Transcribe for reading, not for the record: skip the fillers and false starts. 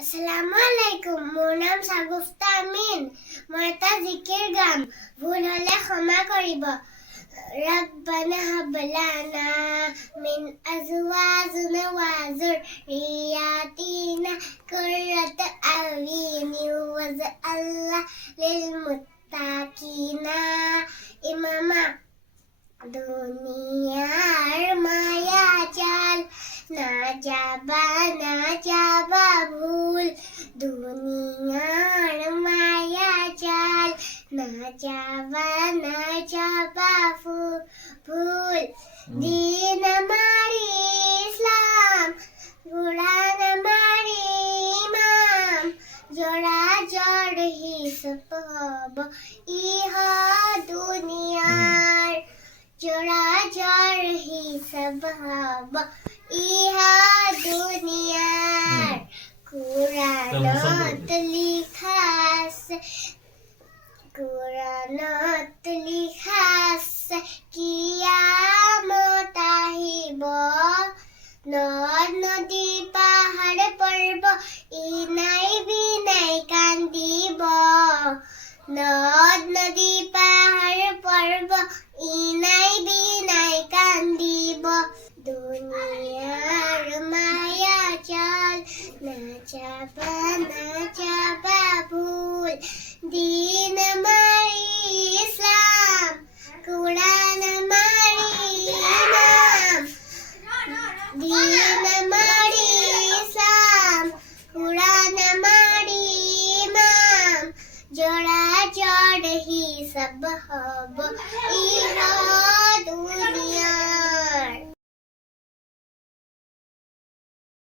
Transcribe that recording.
আসসালামুআলাইকুম, মোৰ নাম শাগুফতা আমিন। মই এটা জিকিৰ গাম, ভুল হলে ক্ষমা কৰিব। ৰব্বানা হাব লানা মিন আজৱাজিনা ৱা যুৰৰিয়াতিনা কুৰৰাতা আ'য়ুনি ৱাজআলনা লিল মুত্তাকিনা ইমামা। দুনিয়াৰ মায়া জাল নাযাবা ভুল, দুনিয়াৰ মায়া জাল নাযাবা ভুল। দিন আমাৰ ইছলাম, কুৰাণ আমাৰ ইমাম, জৰা জৰ হিচাপ হব ইহ দুনিয়াৰ, জৰা জৰ হিচাপ হব ইহ দুনিয়াৰ। কুৰাণত লিখা আছে কিয়ামত আহিব, নদ নদী পাহাৰ পৰ্বত ইনাই বিনাই কান্দিব, নদ নদী পাহাৰ পৰ্বত ইনাই বিনাই কান্দিব। দুনিয়াৰ মায়া জাল নাযাবা ভুল, দিন আমাৰ ইছলাম, কুৰাণ আমাৰ ইমাম, দিন আমাৰ ইছলাম, কুৰাণ আমাৰ ইমাম, জৰা জৰ হিচাপ হব